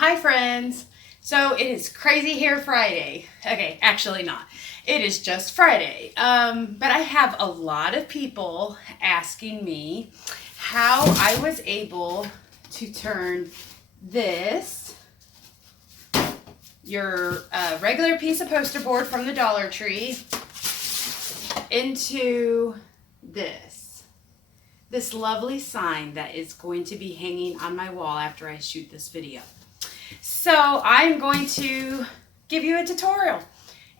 Hi friends! So it is Crazy Hair Friday. Okay, actually not. It is just Friday. But I have a lot of people asking me how I was able to turn this, your regular piece of poster board from the Dollar Tree, into this lovely sign that is going to be hanging on my wall after I shoot this video. So I'm going to give you a tutorial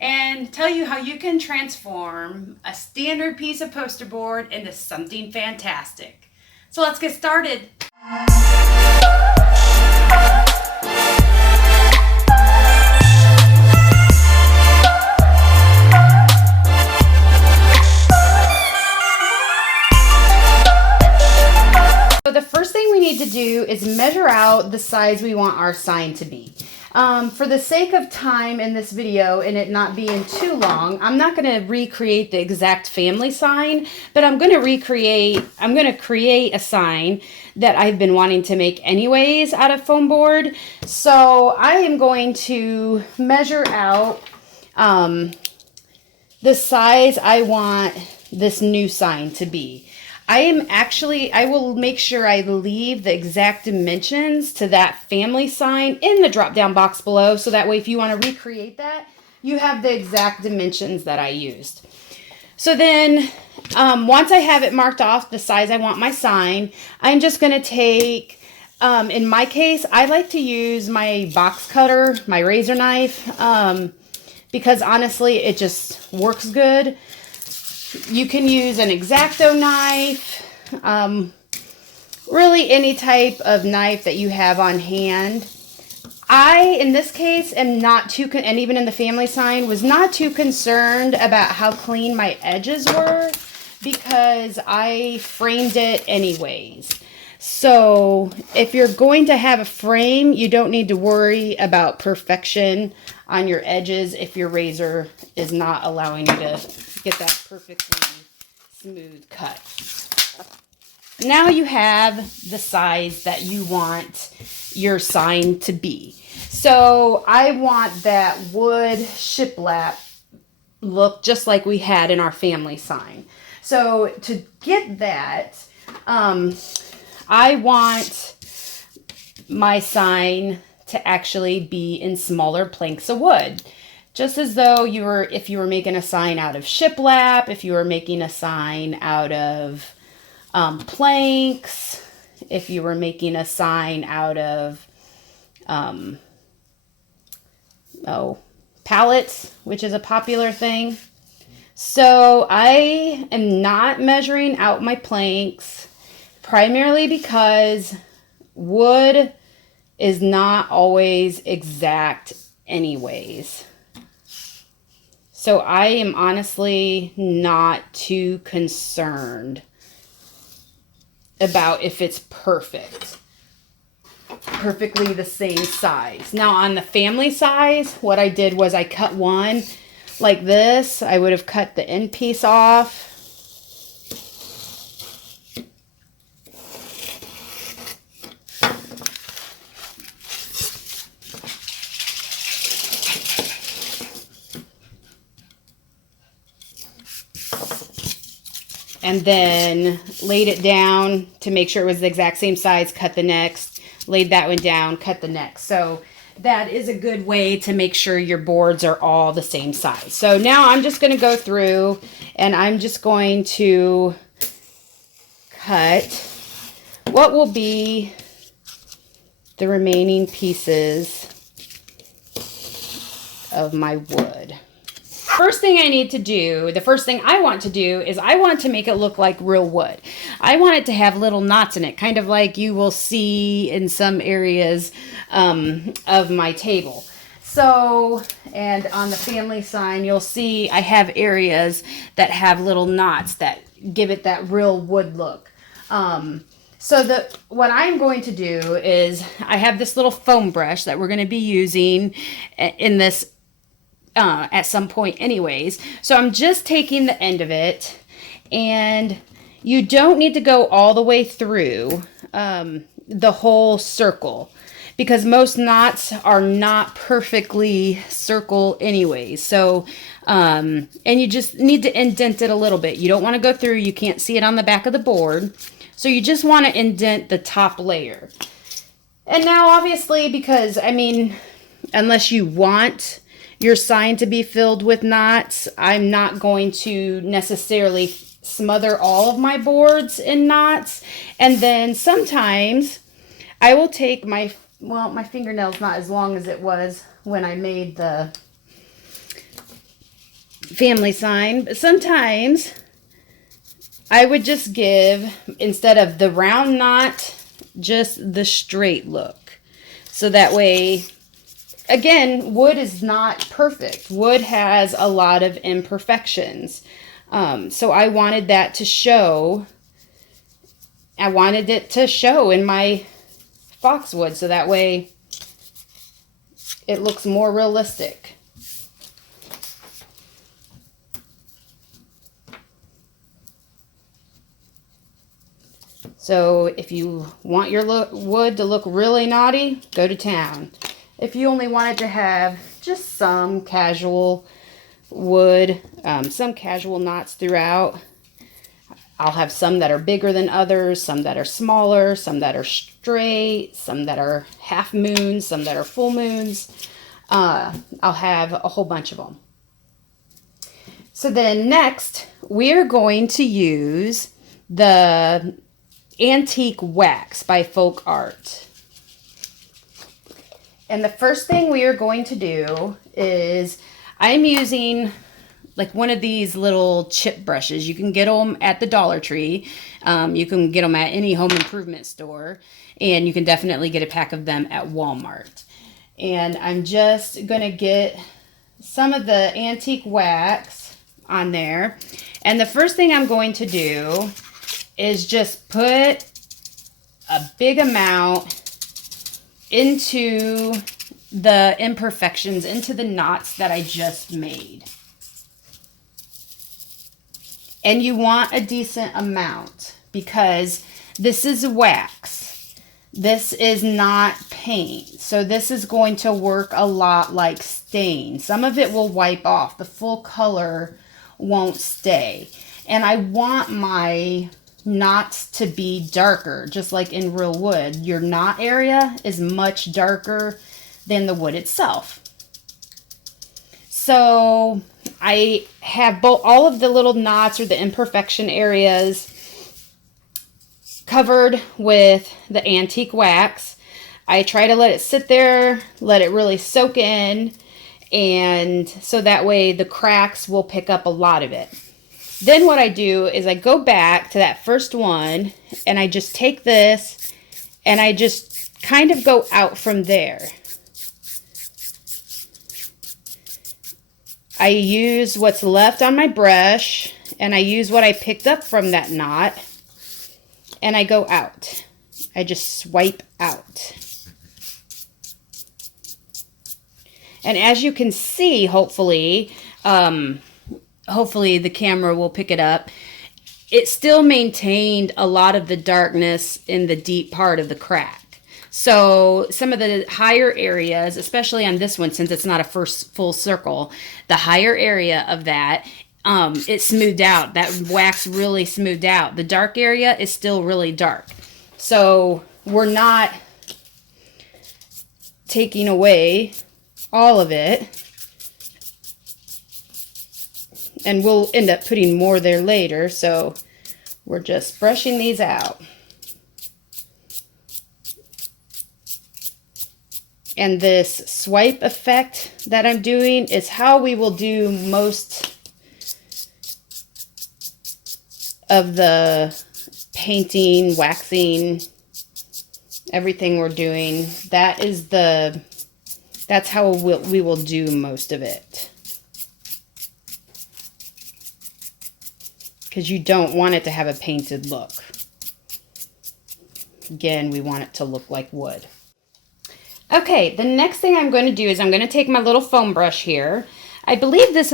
and tell you how you can transform a standard piece of poster board into something fantastic. So let's get started. So the first thing we need to do is measure out the size we want our sign to be. For the sake of time in this video and it not being too long, I'm not going to recreate the exact family sign, but I'm going to create a sign that I've been wanting to make anyways out of foam board. So I am going to measure out the size I want this new sign to be. I will make sure I leave the exact dimensions to that family sign in the drop down box below, so that way if you want to recreate that, you have the exact dimensions that I used. So then once I have it marked off the size I want my sign, I'm just going to take, in my case, I like to use my box cutter, my razor knife, because honestly it just works good. You can use an X-Acto knife, really any type of knife that you have on hand. I, in this case, am not too, and even in the family sign, was not too concerned about how clean my edges were because I framed it anyways. So if you're going to have a frame, you don't need to worry about perfection on your edges if your razor is not allowing you to get that perfectly smooth cut. Now you have the size that you want your sign to be. So I want that wood shiplap look just like we had in our family sign. So to get that, I want my sign to actually be in smaller planks of wood. Just as though if you were making a sign out of shiplap, if you were making a sign out of planks, if you were making a sign out of pallets, which is a popular thing. So I am not measuring out my planks, primarily because wood is not always exact anyways. So I am honestly not too concerned about if it's perfectly the same size. Now on the family size, what I did was I cut one like this. I would have cut the end piece off. And then laid it down to make sure it was the exact same size, cut the next, laid that one down, cut the next. So that is a good way to make sure your boards are all the same size. So now I'm just going to go through and I'm just going to cut what will be the remaining pieces of my wood. First thing I need to do, the first thing I want to do is I want to make it look like real wood. I want it to have little knots in it, kind of like you will see in some areas of my table. So, and on the family sign, you'll see I have areas that have little knots that give it that real wood look. So what I'm going to do is I have this little foam brush that we're going to be using in this at some point anyways. So I'm just taking the end of it, and you don't need to go all the way through the whole circle, because most knots are not perfectly circle anyway. So, and you just need to indent it a little bit. You don't want to go through, you can't see it on the back of the board. So you just want to indent the top layer. And now obviously, because I mean, unless you want your sign to be filled with knots, I'm not going to necessarily smother all of my boards in knots. And then sometimes I will take my, well, my fingernail's not as long as it was when I made the family sign, but sometimes I would just give, instead of the round knot, just the straight look. So that way, again, wood is not perfect. Wood has a lot of imperfections. So I wanted that to show. I wanted it to show in my boxwood, so that way it looks more realistic. So if you want your wood to look really naughty, go to town. If you only wanted to have just some casual wood, some casual knots throughout, I'll have some that are bigger than others, some that are smaller, some that are straight, some that are half moons, some that are full moons. I'll have a whole bunch of them. So then next, we're going to use the Antique Wax by Folk Art. And the first thing we are going to do is, I'm using like one of these little chip brushes. You can get them at the Dollar Tree. You can get them at any home improvement store. And you can definitely get a pack of them at Walmart. And I'm just going to get some of the antique wax on there. And the first thing I'm going to do is just put a big amount into the imperfections, into the knots that I just made. And you want a decent amount because this is wax. This is not paint. So this is going to work a lot like stain. Some of it will wipe off. The full color won't stay. And I want my knots to be darker, just like in real wood. Your knot area is much darker than the wood itself. So I have all of the little knots or the imperfection areas covered with the antique wax. I try to let it sit there, let it really soak in, and so that way the cracks will pick up a lot of it. Then what I do is I go back to that first one and I just take this and I just kind of go out from there. I use what's left on my brush and I use what I picked up from that knot and I go out. I just swipe out. And as you can see, hopefully the camera will pick it up. It still maintained a lot of the darkness in the deep part of the crack. So some of the higher areas, especially on this one, since it's not a first full circle, the higher area of that, it smoothed out. That wax really smoothed out. The dark area is still really dark. So we're not taking away all of it. And we'll end up putting more there later, so we're just brushing these out. And this swipe effect that I'm doing is how we will do most of the painting, waxing, everything we're doing. That's how we will do most of it. Because you don't want it to have a painted look. Again, we want it to look like wood. Okay, the next thing I'm going to do is I'm going to take my little foam brush here. I believe these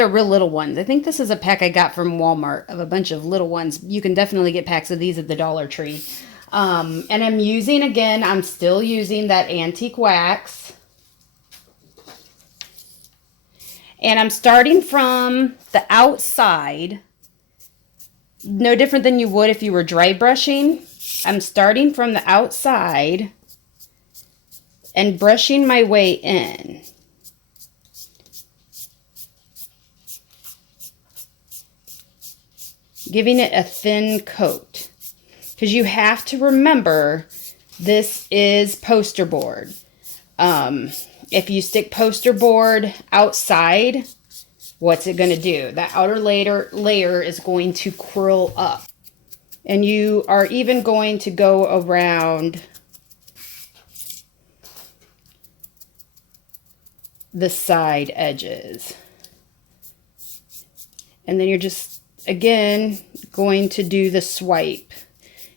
are real little ones. I think this is a pack I got from Walmart of a bunch of little ones. You can definitely get packs of these at the Dollar Tree. And I'm using, again, I'm still using that antique wax. And I'm starting from the outside, no different than you would if you were dry brushing. I'm starting from the outside and brushing my way in. Giving it a thin coat. Because you have to remember, this is poster board. If you stick poster board outside, what's it going to do? That outer layer is going to curl up. And you are even going to go around the side edges. And then you're just, again, going to do the swipe.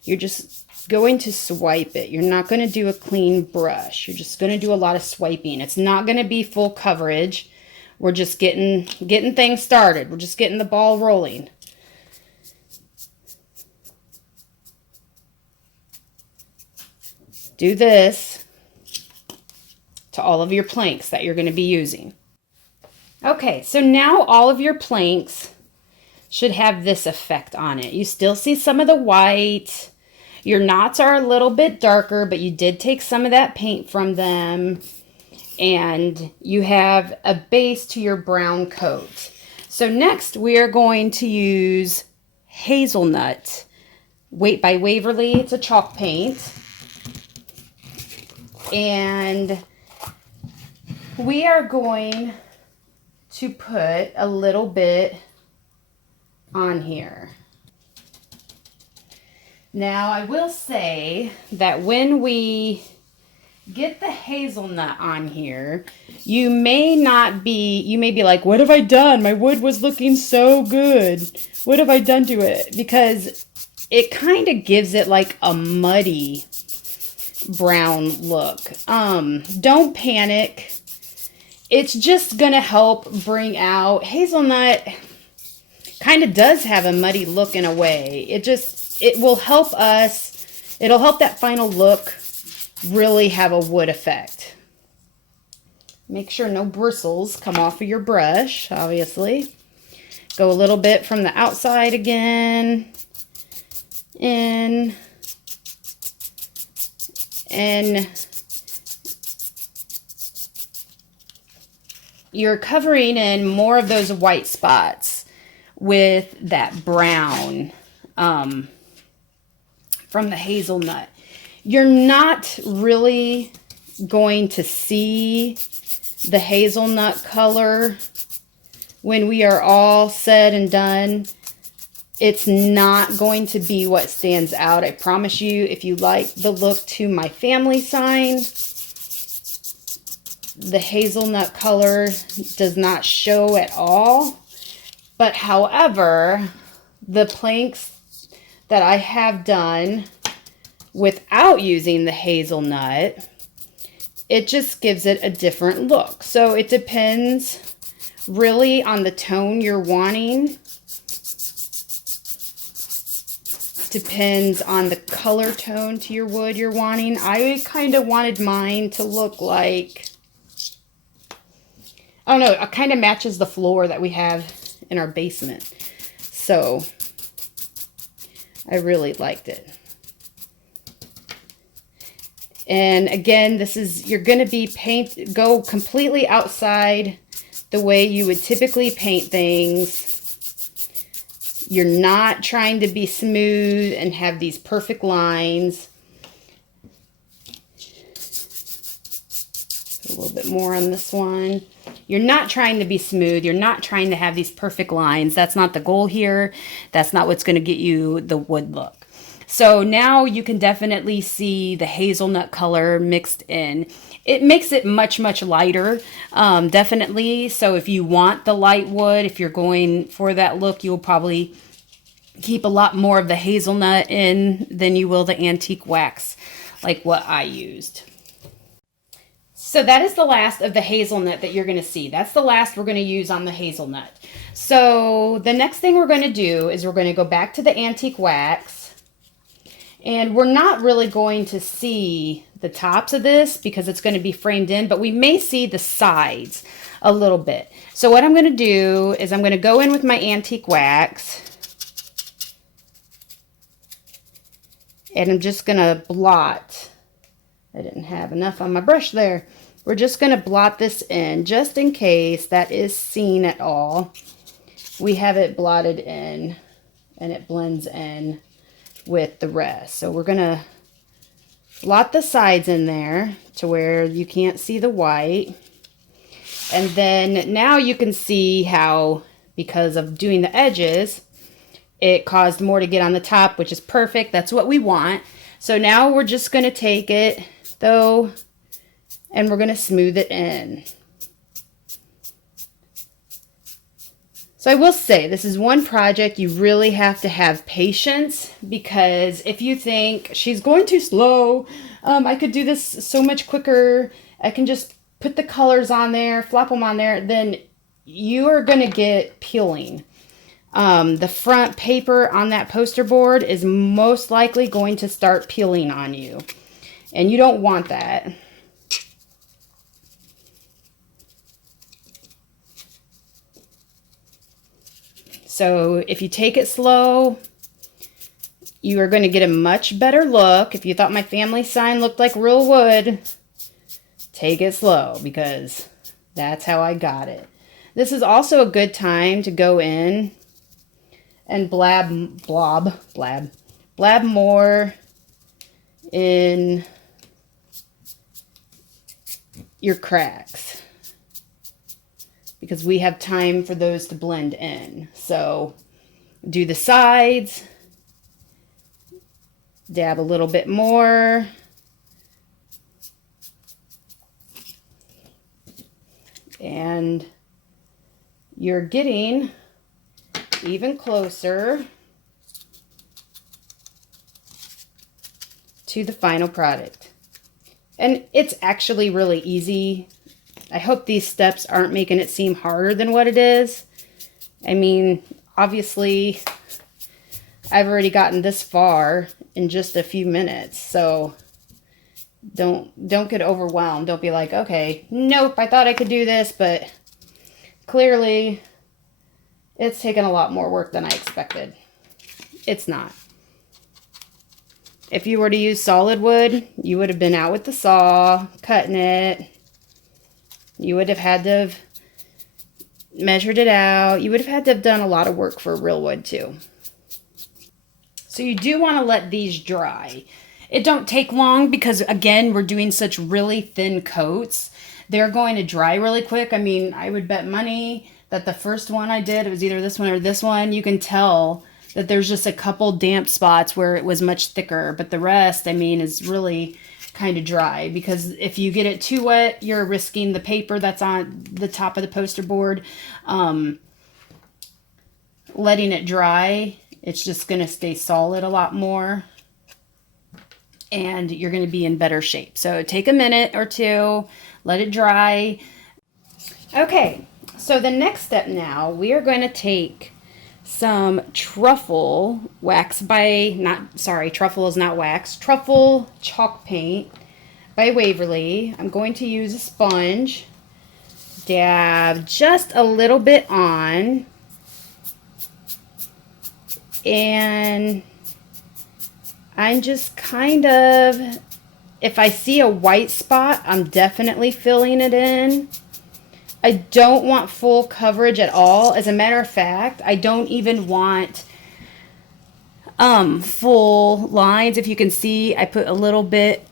You're just going to swipe it. You're not going to do a clean brush. You're just going to do a lot of swiping. It's not going to be full coverage. We're just getting things started. We're just getting the ball rolling. Do this to all of your planks that you're going to be using. Okay, so now all of your planks should have this effect on it. You still see some of the white. Your knots are a little bit darker, but you did take some of that paint from them. And you have a base to your brown coat. So next we are going to use Hazelnut by Waverly. It's a chalk paint. And we are going to put a little bit on here. Now, I will say that when we get the hazelnut on here, you may be like, what have I done? My wood was looking so good. What have I done to it? Because it kind of gives it like a muddy brown look. Don't panic. It's just gonna help bring out, hazelnut kind of does have a muddy look in a way. It will help us, it'll help that final look really have a wood effect. Make sure no bristles come off of your brush, obviously. Go a little bit from the outside again. In. And you're covering in more of those white spots with that brown from the hazelnut. You're not really going to see the hazelnut color when we are all said and done. It's not going to be what stands out. I promise you, if you like the look to my family sign, the hazelnut color does not show at all. But however, the planks that I have done without using the hazelnut, it just gives it a different look. So it depends really on the tone you're wanting. Depends on the color tone to your wood you're wanting. I kind of wanted mine to look like, I don't know, it kind of matches the floor that we have in our basement. So I really liked it. And again, this is, you're going to be go completely outside the way you would typically paint things. You're not trying to be smooth and have these perfect lines. A little bit more on this one. You're not trying to be smooth. You're not trying to have these perfect lines. That's not the goal here. That's not what's going to get you the wood look. So now you can definitely see the hazelnut color mixed in. It makes it much, much lighter, definitely. So if you want the light wood, if you're going for that look, you'll probably keep a lot more of the hazelnut in than you will the antique wax, like what I used. So that is the last of the hazelnut that you're going to see. That's the last we're going to use on the hazelnut. So the next thing we're going to do is we're going to go back to the antique wax. And we're not really going to see the tops of this because it's going to be framed in, but we may see the sides a little bit. So what I'm going to do is I'm going to go in with my antique wax, and I'm just going to blot. I didn't have enough on my brush there. We're just going to blot this in just in case that is seen at all. We have it blotted in and it blends in with the rest. So we're going to blot the sides in there to where you can't see the white. And then now you can see how, because of doing the edges, it caused more to get on the top, which is perfect. That's what we want. So now we're just going to take it, though, and we're going to smooth it in. So I will say, this is one project you really have to have patience, because if you think she's going too slow, I could do this so much quicker, I can just put the colors on there, flop them on there, then you are going to get peeling. The front paper on that poster board is most likely going to start peeling on you, and you don't want that. So if you take it slow, you are going to get a much better look. If you thought my family sign looked like real wood, take it slow, because that's how I got it. This is also a good time to go in and blab more in your cracks, because we have time for those to blend in. So do the sides, dab a little bit more, and you're getting even closer to the final product. And it's actually really easy. I hope these steps aren't making it seem harder than what it is. I mean, obviously, I've already gotten this far in just a few minutes, so don't get overwhelmed. Don't be like, okay, nope, I thought I could do this, but clearly it's taken a lot more work than I expected. It's not. If you were to use solid wood, you would have been out with the saw, cutting it. You would have had to have measured it out. You would have had to have done a lot of work for real wood too. So you do want to let these dry. It don't take long because, again, we're doing such really thin coats. They're going to dry really quick. I mean, I would bet money that the first one I did, it was either this one or this one. You can tell that there's just a couple damp spots where it was much thicker. But the rest, I mean, is really kind of dry, because if you get it too wet, you're risking the paper that's on the top of the poster board. Letting it dry, it's just going to stay solid a lot more, and you're going to be in better shape. So take a minute or two, let it dry. Okay, so the next step now, we are going to take some truffle wax truffle is not wax, truffle chalk paint by Waverly. I'm going to use a sponge, dab just a little bit on, and I'm just kind of, if I see a white spot, I'm definitely filling it in. I don't want full coverage at all. As a matter of fact, I don't even want full lines. If you can see, I put a little bit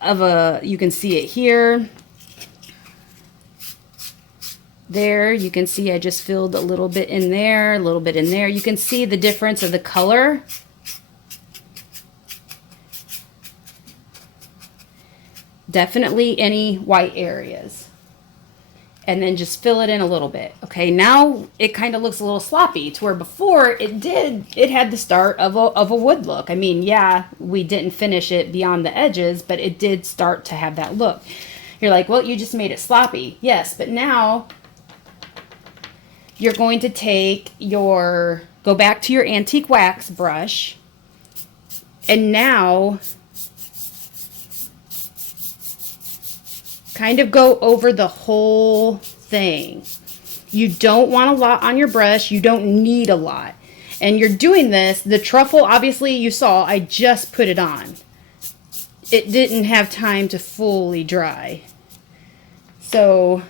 of you can see it here. There, you can see I just filled a little bit in there, a little bit in there. You can see the difference of the color. Definitely any white areas. And then just fill it in a little bit. Okay, now it kind of looks a little sloppy, to where before it had the start of a wood look. I mean, yeah, we didn't finish it beyond the edges, but it did start to have that look. You're like, well, you just made it sloppy. Yes, but now you're going to go back to your antique wax brush, And now, kind of go over the whole thing. You don't want a lot on your brush. You don't need a lot. And you're doing this, the truffle, obviously you saw, I just put it on. It didn't have time to fully dry. So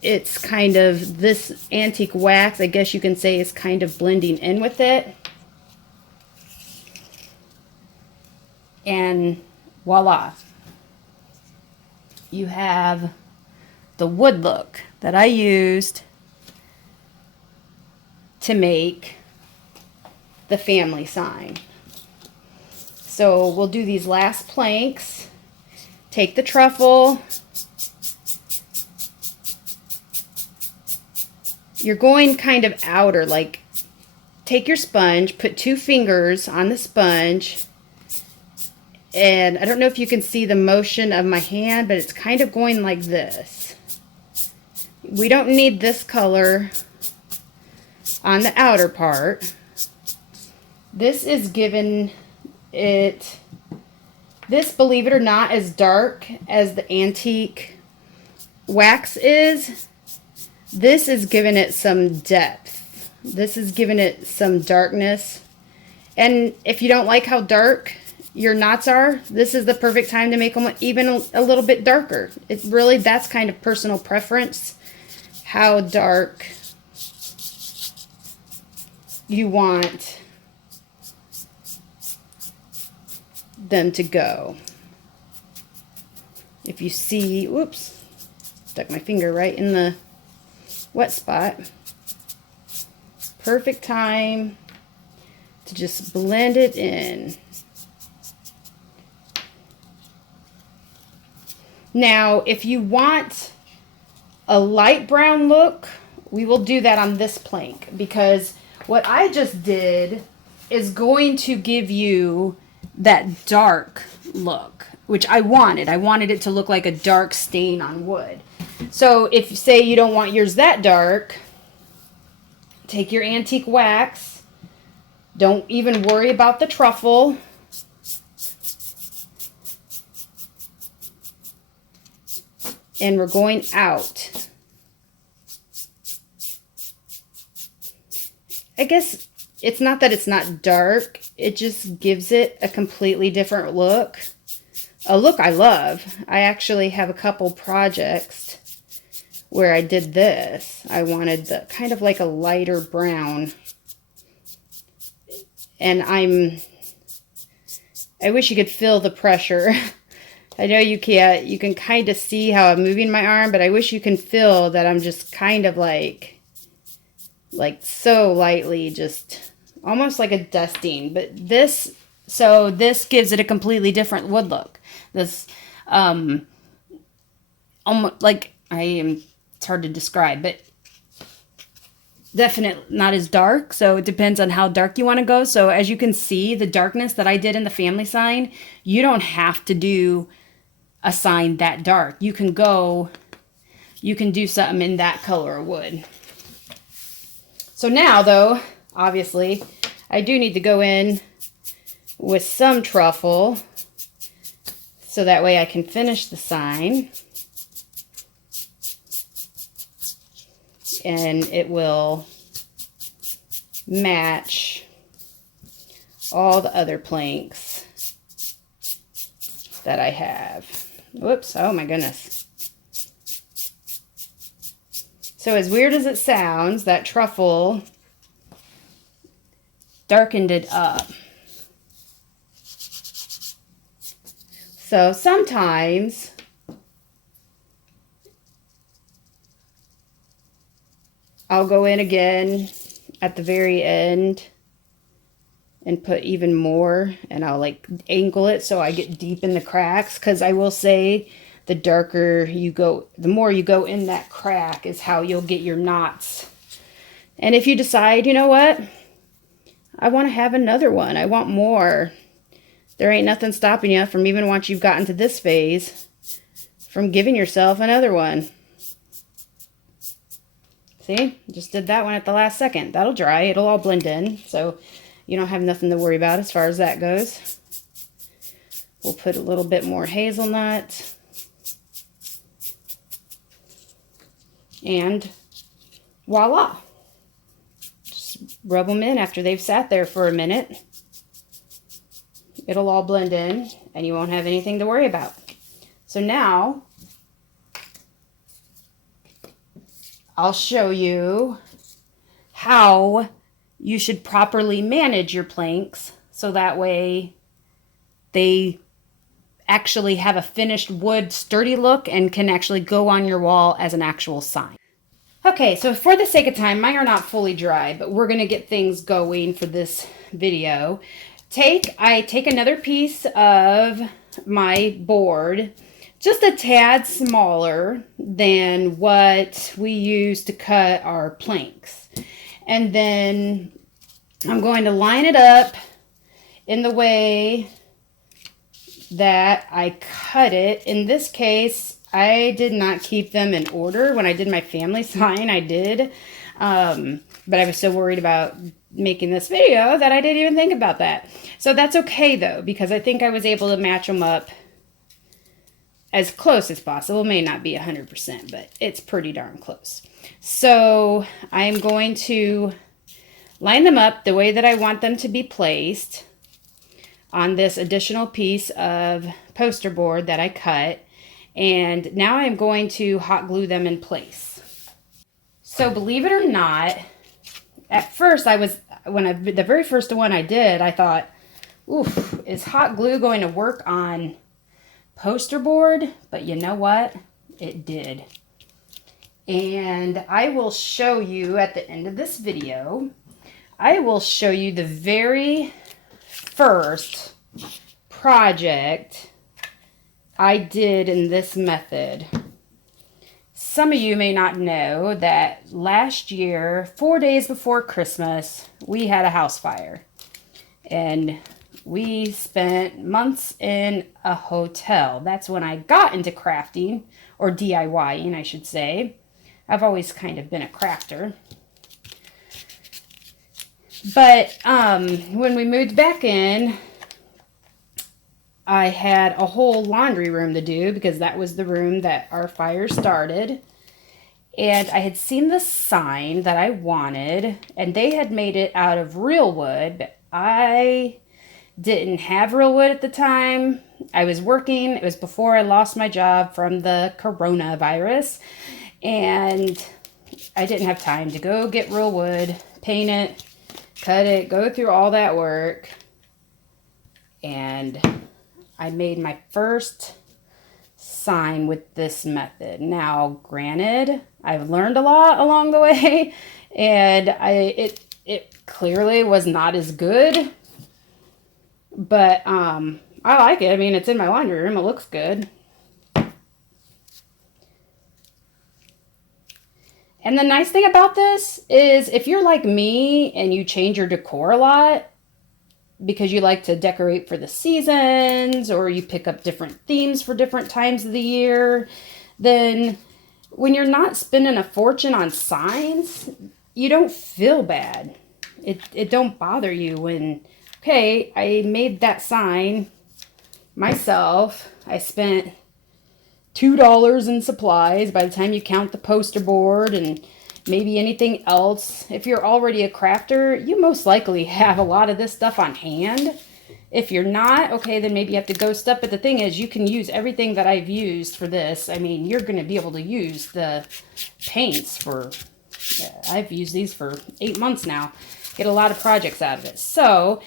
it's kind of, this antique wax, I guess you can say, is kind of blending in with it. And voila. You have the wood look that I used to make the family sign. So we'll do these last planks. Take the truffle. You're going kind of outer, like take your sponge, put 2 fingers on the sponge, and I don't know if you can see the motion of my hand, but it's kind of going like this. We don't need this color on the outer part. This is giving it, this, believe it or not, as dark as the antique wax is. This is giving it some depth. This is giving it some darkness. And if you don't like how dark your knots are, this is the perfect time to make them even a little bit darker. It's really, that's kind of personal preference, how dark you want them to go. If you see, whoops, stuck my finger right in the wet spot. Perfect time to just blend it in. Now, if you want a light brown look, we will do that on this plank, because what I just did is going to give you that dark look, which I wanted. I wanted it to look like a dark stain on wood. So if you say you don't want yours that dark, take your antique wax. Don't even worry about the truffle. And we're going out. I guess it's not that it's not dark. It just gives it a completely different look. A look I love. I actually have a couple projects where I did this. I wanted the kind of like a lighter brown. And I wish you could feel the pressure. I know you can't. You can kind of see how I'm moving my arm, but I wish you can feel that I'm just kind of like so lightly, just almost like a dusting. But this, so this gives it a completely different wood look. This, almost like, it's hard to describe, but definitely not as dark. So it depends on how dark you want to go. So as you can see, the darkness that I did in the family sign, you don't have to do a sign that dark. You can do something in that color of wood. So now though, obviously, I do need to go in with some truffle so that way I can finish the sign. And it will match all the other planks that I have. Whoops, oh my goodness. So as weird as it sounds, that truffle darkened it up. So sometimes I'll go in again at the very end and put even more, and I'll like angle it so I get deep in the cracks, because I will say the darker you go, the more you go in that crack is how you'll get your knots. And if you decide, you know what, I want to have another one, I want more, there ain't nothing stopping you from, even once you've gotten to this phase, from giving yourself another one. See, just did that one at the last second. That'll dry, it'll all blend in. So You don't have nothing to worry about as far as that goes. We'll put a little bit more hazelnut. And voila. Just rub them in after they've sat there for a minute. It'll all blend in and you won't have anything to worry about. So now I'll show you how you should properly manage your planks so that way they actually have a finished wood sturdy look and can actually go on your wall as an actual sign. Okay, so for the sake of time, mine are not fully dry, but we're gonna get things going for this video. I take another piece of my board, just a tad smaller than what we use to cut our planks. And then I'm going to line it up in the way that I cut it. In this case, I did not keep them in order. When I did my family sign, I did. But I was so worried about making this video that I didn't even think about that. So that's okay though, because I think I was able to match them up as close as possible. May not be 100%, but it's pretty darn close. So I'm going to line them up the way that I want them to be placed on this additional piece of poster board that I cut. And now I'm going to hot glue them in place. So believe it or not, at first the very first one I did, I thought, oof, is hot glue going to work on poster board? But you know what? It did. And I will show you at the end of this video, I will show you the very first project I did in this method. Some of you may not know that last year, 4 days before Christmas, we had a house fire. And we spent months in a hotel. That's when I got into crafting, or DIYing, I should say. I've always kind of been a crafter. But when we moved back in, I had a whole laundry room to do because that was the room that our fire started. And I had seen the sign that I wanted, and they had made it out of real wood, but I didn't have real wood at the time. I was working. It was before I lost my job from the coronavirus, and I didn't have time to go get real wood, paint it, cut it, go through all that work. And I made my first sign with this method. Now, granted, I've learned a lot along the way, and it clearly was not as good, but I like it. I mean, it's in my laundry room. It looks good. And the nice thing about this is if you're like me and you change your decor a lot, because you like to decorate for the seasons or you pick up different themes for different times of the year, then when you're not spending a fortune on signs, you don't feel bad. It don't bother you when, okay, I made that sign myself. I spent $2 in supplies by the time you count the poster board and maybe anything else. If you're already a crafter, you most likely have a lot of this stuff on hand. If you're not, okay, then maybe you have to go stuff. But the thing is, you can use everything that I've used for this. I mean, you're going to be able to use the paints for, I've used these for 8 months now. Get a lot of projects out of it. So,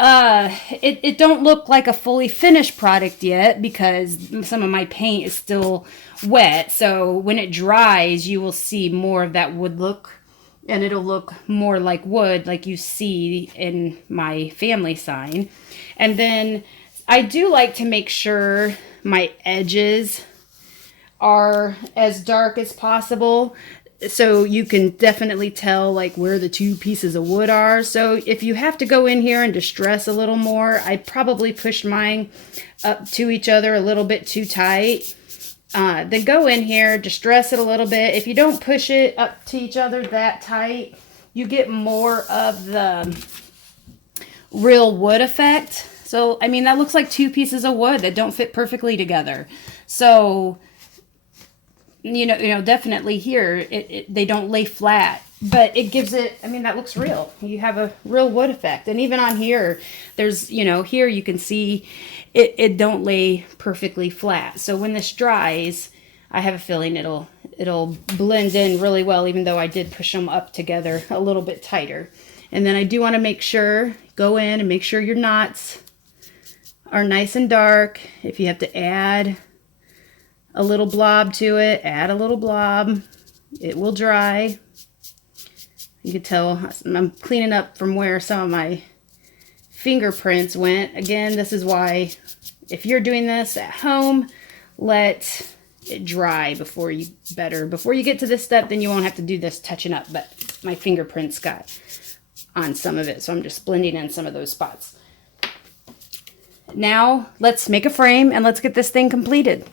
it don't look like a fully finished product yet because some of my paint is still wet. So when it dries, you will see more of that wood look, and it'll look more like wood like you see in my family sign. And then I do like to make sure my edges are as dark as possible, so you can definitely tell like where the two pieces of wood are. So if you have to go in here and distress a little more, I probably pushed mine up to each other a little bit too tight. Then go in here, distress it a little bit. If you don't push it up to each other that tight, you get more of the real wood effect. So, I mean, that looks like two pieces of wood that don't fit perfectly together. So, definitely here, they don't lay flat, but it gives it, I mean, that looks real. You have a real wood effect. And even on here, there's, here you can see it don't lay perfectly flat. So when this dries, I have a feeling it'll blend in really well, even though I did push them up together a little bit tighter. And then I do want to make sure, go in and make sure your knots are nice and dark. If you have to add a little blob to it, add a little blob. It will dry. You can tell I'm cleaning up from where some of my fingerprints went. Again, this is why if you're doing this at home, let it dry before you get to this step. Then you won't have to do this touching up, but my fingerprints got on some of it, so I'm just blending in some of those spots. Now let's make a frame and let's get this thing completed.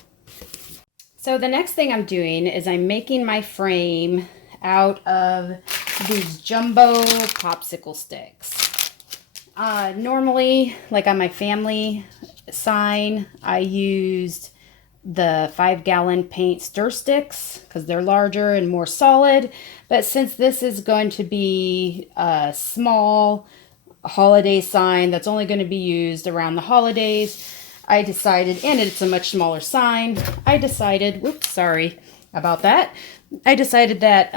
So the next thing I'm doing is I'm making my frame out of these jumbo popsicle sticks. Normally, like on my family sign, I used the 5-gallon paint stir sticks because they're larger and more solid. But since this is going to be a small holiday sign that's only going to be used around the holidays, I decided, and it's a much smaller sign, I decided, whoops, sorry about that. I decided that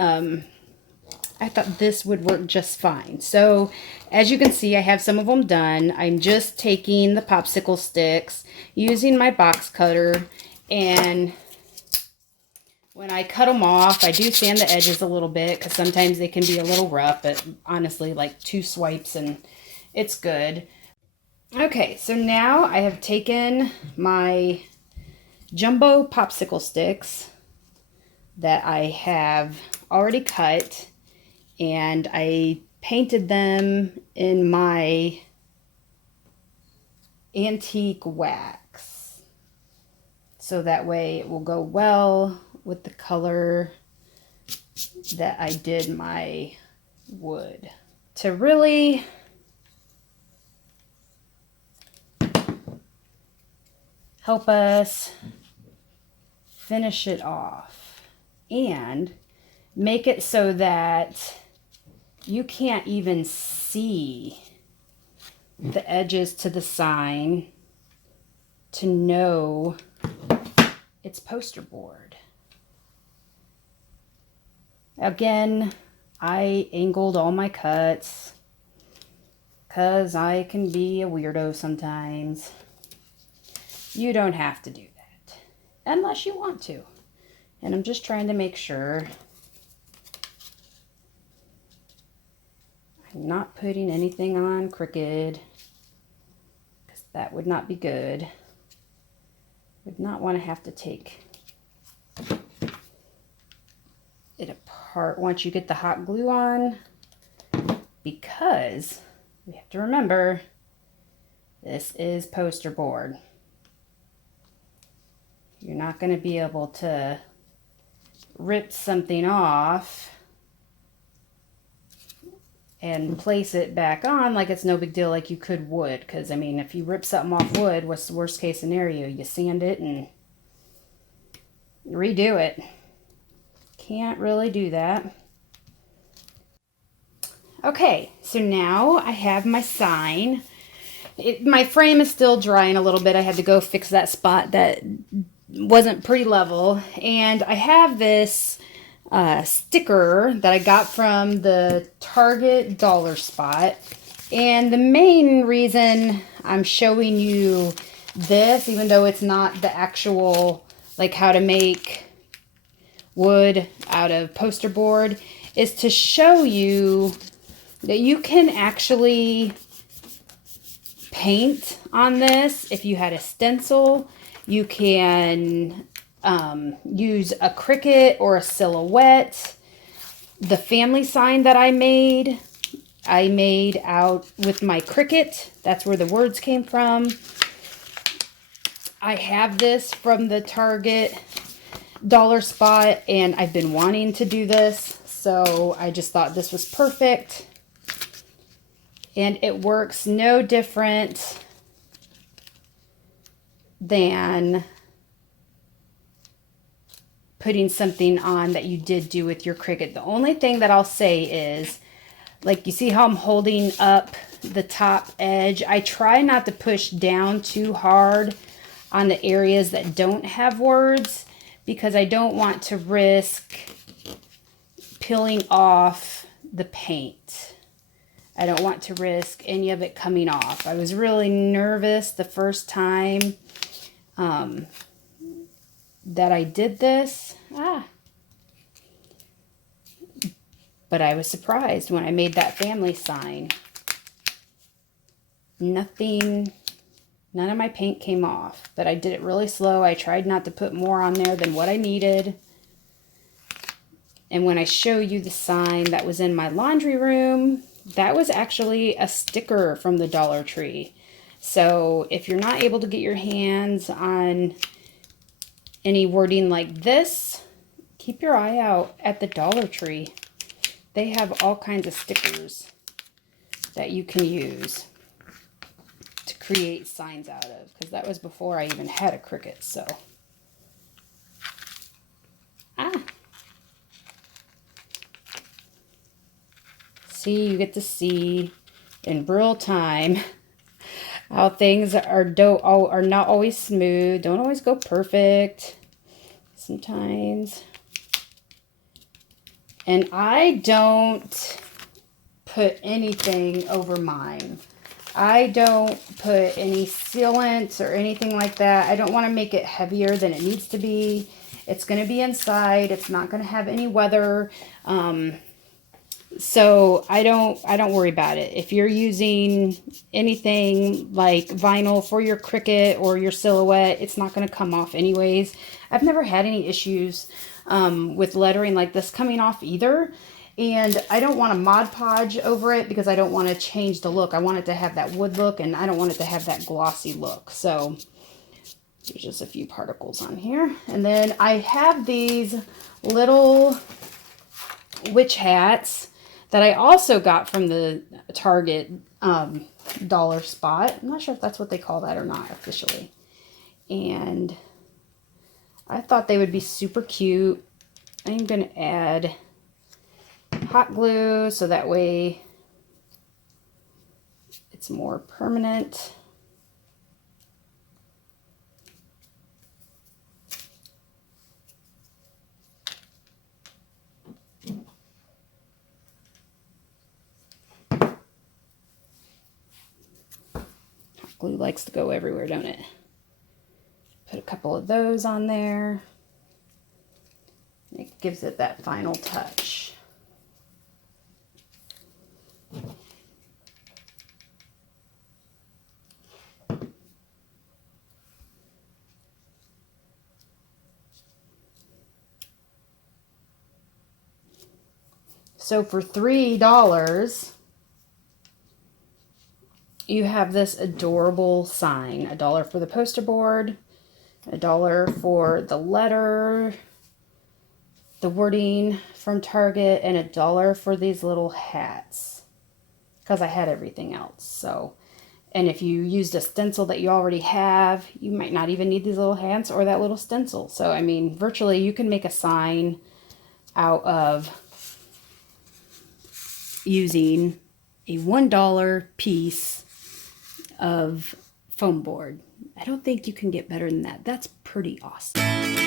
I thought this would work just fine. So as you can see, I have some of them done. I'm just taking the popsicle sticks, using my box cutter, and when I cut them off, I do sand the edges a little bit because sometimes they can be a little rough, but honestly, like 2 swipes and it's good. Okay, so now I have taken my jumbo popsicle sticks that I have already cut, and I painted them in my antique wax. So that way it will go well with the color that I did my wood. To really help us finish it off and make it so that you can't even see the edges to the sign to know it's poster board. Again, I angled all my cuts because I can be a weirdo sometimes. You don't have to do that unless you want to. And I'm just trying to make sure I'm not putting anything on crooked, because that would not be good. Would not want to have to take it apart once you get the hot glue on, because we have to remember this is poster board. You're not going to be able to rip something off and place it back on like it's no big deal, like you could wood. Because, I mean, if you rip something off wood, what's the worst case scenario? You sand it and redo it. Can't really do that. Okay, so now I have my sign. My frame is still drying a little bit. I had to go fix that spot that wasn't pretty level. And I have this sticker that I got from the Target dollar spot. And the main reason I'm showing you this, even though it's not the actual, like how to make wood out of poster board, is to show you that you can actually paint on this. If you had a stencil, you can use a Cricut or a silhouette. The family sign that I made out with my Cricut. That's where the words came from. I have this from the Target dollar spot, and I've been wanting to do this, so I just thought this was perfect. And it works no different than putting something on that you did do with your Cricut. The only thing that I'll say is, like, you see how I'm holding up the top edge? I try not to push down too hard on the areas that don't have words, because I don't want to risk peeling off the paint. I don't want to risk any of it coming off. I was really nervous the first time that I did this. But I was surprised when I made that family sign. None of my paint came off, but I did it really slow. I tried not to put more on there than what I needed. And when I show you the sign that was in my laundry room, that was actually a sticker from the Dollar Tree. So if you're not able to get your hands on any wording like this, keep your eye out at the Dollar Tree. They have all kinds of stickers that you can use to create signs out of, because that was before I even had a Cricut. So see, you get to see in real time how things are not always smooth, don't always go perfect sometimes. And I don't put anything over mine. I don't put any sealant or anything like that. I don't want to make it heavier than it needs to be. It's going to be inside. It's not going to have any weather. So I don't worry about it. If you're using anything like vinyl for your Cricut or your Silhouette, it's not going to come off anyways. I've never had any issues with lettering like this coming off either. And I don't want to Mod Podge over it because I don't want to change the look. I want it to have that wood look, and I don't want it to have that glossy look. So there's just a few particles on here. And then I have these little witch hats that I also got from the Target dollar spot. I'm not sure if that's what they call that or not officially. And I thought they would be super cute. I'm going to add hot glue so that way it's more permanent. Hot glue likes to go everywhere, don't it? Put a couple of those on there. It gives it that final touch. So for $3, you have this adorable sign. $1 for the poster board, $1 for the letter, the wording from Target, and $1 for these little hats, because I had everything else. So, and if you used a stencil that you already have, you might not even need these little hats or that little stencil. So, I mean, virtually you can make a sign out of using a $1 piece of foam board. I don't think you can get better than that. That's pretty awesome.